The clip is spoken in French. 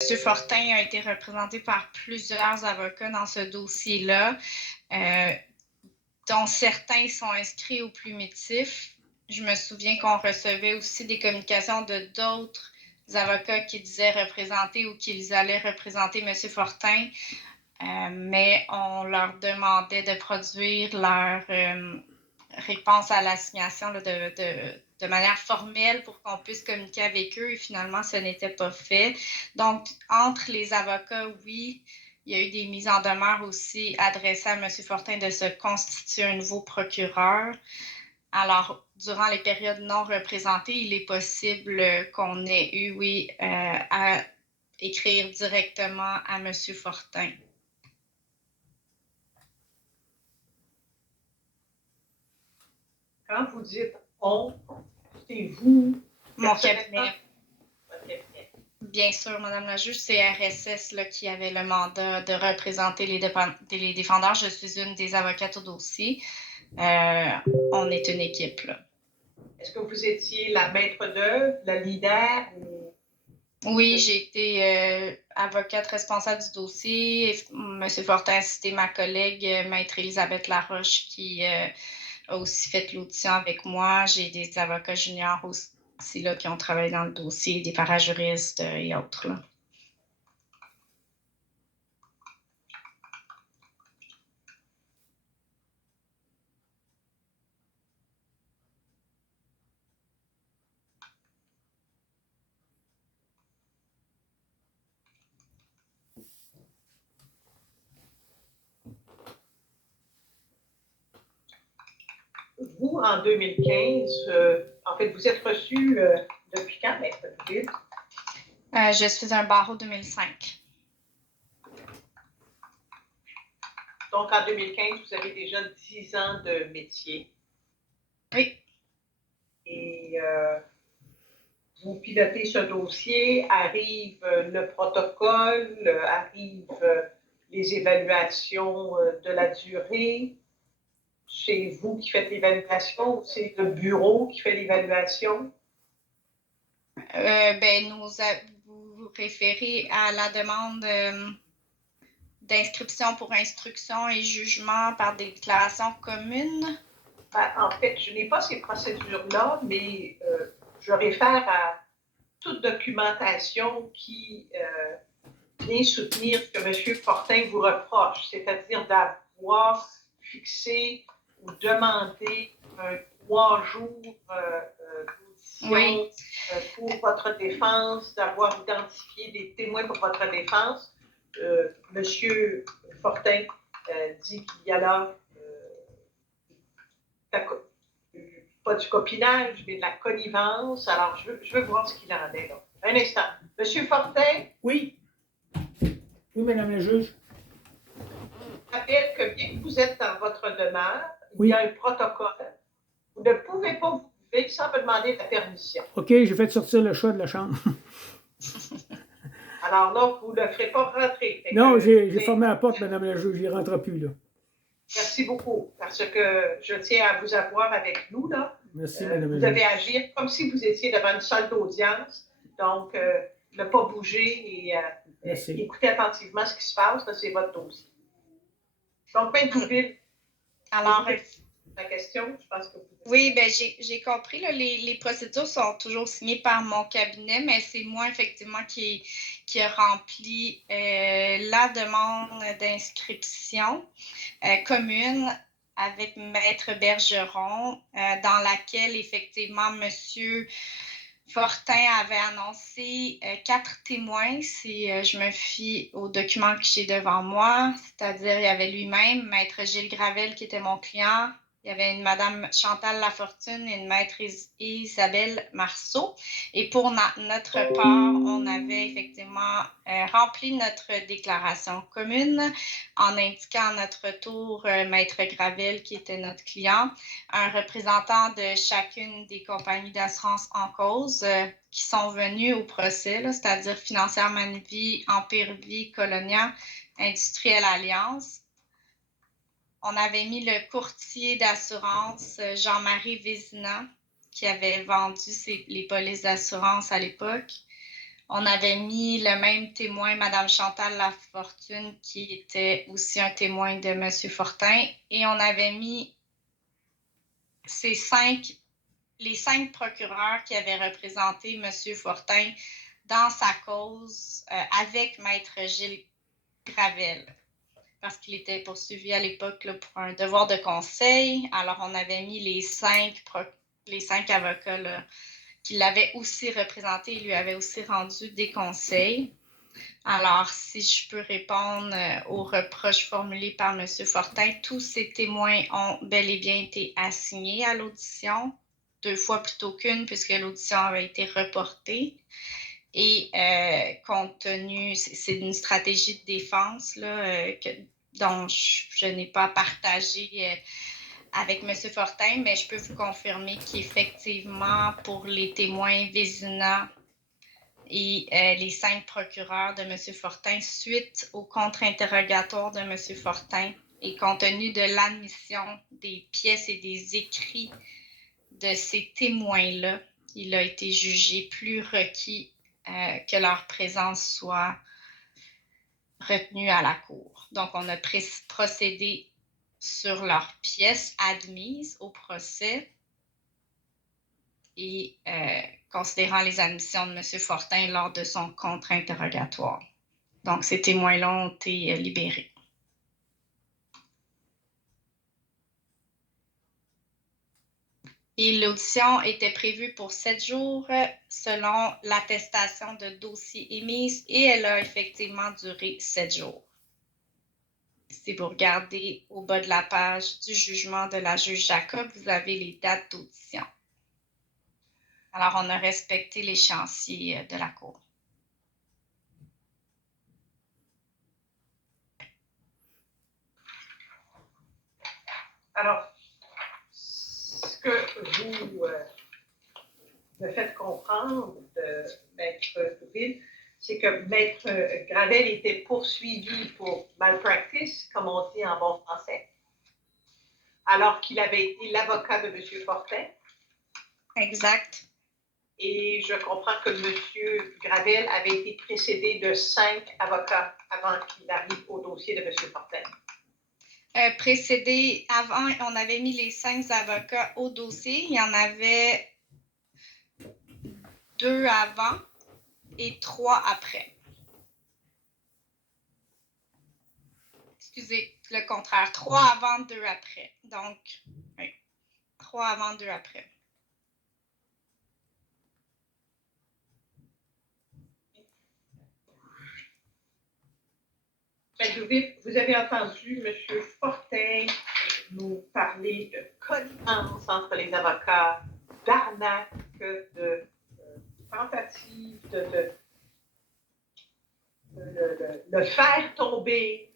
M. Fortin a été représenté par plusieurs avocats dans ce dossier-là, dont certains sont inscrits au plumitif. Je me souviens qu'on recevait aussi des communications de d'autres avocats qui disaient représenter ou qu'ils allaient représenter M. Fortin, mais on leur demandait de produire leur réponse à l'assignation de manière formelle pour qu'on puisse communiquer avec eux, et finalement, ce n'était pas fait. Donc, entre les avocats, oui, il y a eu des mises en demeure aussi adressées à M. Fortin de se constituer un nouveau procureur. Alors, durant les périodes non représentées, il est possible qu'on ait eu, oui, à écrire directement à M. Fortin. Quand vous dites « on », c'est vous? Mon cabinet. Bien sûr, Madame la juge, c'est RSS là, qui avait le mandat de représenter les défendeurs. Je suis une des avocates au dossier. On est une équipe. Là. Est-ce que vous étiez la maître d'œuvre, la leader? Oui, j'ai été avocate responsable du dossier. M. Fortin a cité ma collègue, maître Elisabeth Laroche, qui a aussi fait l'audition avec moi. J'ai des avocats juniors aussi là, qui ont travaillé dans le dossier, des parajuristes et autres. Là. Vous, en 2015, en fait, vous êtes reçu depuis quand, maître David? Je suis un barreau 2005. Donc, en 2015, vous avez déjà 10 ans de métier. Oui. Et vous pilotez ce dossier, arrive le protocole, arrivent les évaluations de la durée. C'est vous qui faites l'évaluation ou c'est le bureau qui fait l'évaluation? Vous vous référez à la demande d'inscription pour instruction et jugement par déclaration commune? En fait, je n'ai pas ces procédures-là, mais je réfère à toute documentation qui vient soutenir ce que M. Fortin vous reproche, c'est-à-dire d'avoir fixé ou demandé 3 jours d'audition oui. pour votre défense, d'avoir identifié des témoins pour votre défense. M. Fortin dit qu'il y a là pas du copinage, mais de la connivence. Alors, je veux voir ce qu'il en est là. Un instant. Monsieur Fortin? Oui. Oui, Madame la juge. Je rappelle que bien que vous êtes dans votre demeure, oui. Il y a un protocole. Vous ne pouvez pas vous lever sans me demander la permission. OK, j'ai fait sortir le chat de la chambre. Alors là, vous ne le ferez pas rentrer. Non, j'ai fermé la porte, Madame la juge, il ne rentre plus, là. Merci beaucoup, parce que je tiens à vous avoir avec nous, là. Merci, Madame vous la devez juge. agir comme si vous étiez devant une salle d'audience. Donc, ne pas bouger et écouter attentivement ce qui se passe. C'est votre dossier. Donc, Maître Bouville, alors, la question, je pense que vous... Oui, ben j'ai compris. Là, les procédures sont toujours signées par mon cabinet, mais c'est moi, effectivement, qui a rempli la demande d'inscription commune avec Maître Bergeron, dans laquelle, effectivement, M. Fortin avait annoncé 4 témoins, si je me fie aux documents que j'ai devant moi, c'est-à-dire il y avait lui-même, Maître Gilles Gravel qui était mon client, il y avait une Madame Chantal Lafortune et une Maître Isabelle Marceau. Et pour notre part, on avait effectivement rempli notre déclaration commune en indiquant à notre tour Maître Gravel qui était notre client, un représentant de chacune des compagnies d'assurance en cause qui sont venus au procès, c'est-à-dire Financière Manvie, Empire Vie, Colonia, Industrielle Alliance. On avait mis le courtier d'assurance Jean-Marie Vézina qui avait vendu les polices d'assurance à l'époque. On avait mis le même témoin, Mme Chantal Lafortune, qui était aussi un témoin de M. Fortin, et on avait mis les 5 procureurs qui avaient représenté M. Fortin dans sa cause avec Maître Gilles Gravel, parce qu'il était poursuivi à l'époque pour un devoir de conseil. Alors, on avait mis les 5 avocats là, qui l'avaient aussi représenté et lui avaient aussi rendu des conseils. Alors, si je peux répondre aux reproches formulés par M. Fortin, tous ces témoins ont bel et bien été assignés à l'audition, 2 fois plutôt qu'une, puisque l'audition avait été reportée. Et compte tenu, c'est une stratégie de défense là, dont je n'ai pas partagé avec M. Fortin, mais je peux vous confirmer qu'effectivement, pour les témoins Vézina et les 5 procureurs de M. Fortin, suite au contre-interrogatoire de M. Fortin, et compte tenu de l'admission des pièces et des écrits de ces témoins-là, il a été jugé plus requis que leur présence soit retenue à la cour. Donc, on a procédé sur leurs pièces admises au procès et considérant les admissions de M. Fortin lors de son contre-interrogatoire. Donc, ces témoins-là ont été libérés. Et l'audition était prévue pour 7 jours selon l'attestation de dossier émise et elle a effectivement duré 7 jours. Si vous regardez au bas de la page du jugement de la juge Jacob, vous avez les dates d'audition. Alors, on a respecté l'échéancier de la Cour. Alors, ce que vous me faites comprendre de Maître Douville, c'est que Maître Gravel était poursuivi pour malpractice, comme on dit en bon français, alors qu'il avait été l'avocat de M. Fortin. Exact. Et je comprends que M. Gravel avait été précédé de 5 avocats avant qu'il arrive au dossier de M. Fortin. Précédé, avant, on avait mis les 5 avocats au dossier. Il y en avait 2 avant et 3 après. Excusez, le contraire. 3 avant, 2 après. Donc, oui. 3 avant, 2 après. Vous avez entendu M. Fortin nous parler de connivence entre les avocats, d'arnaque, de tentative de le faire tomber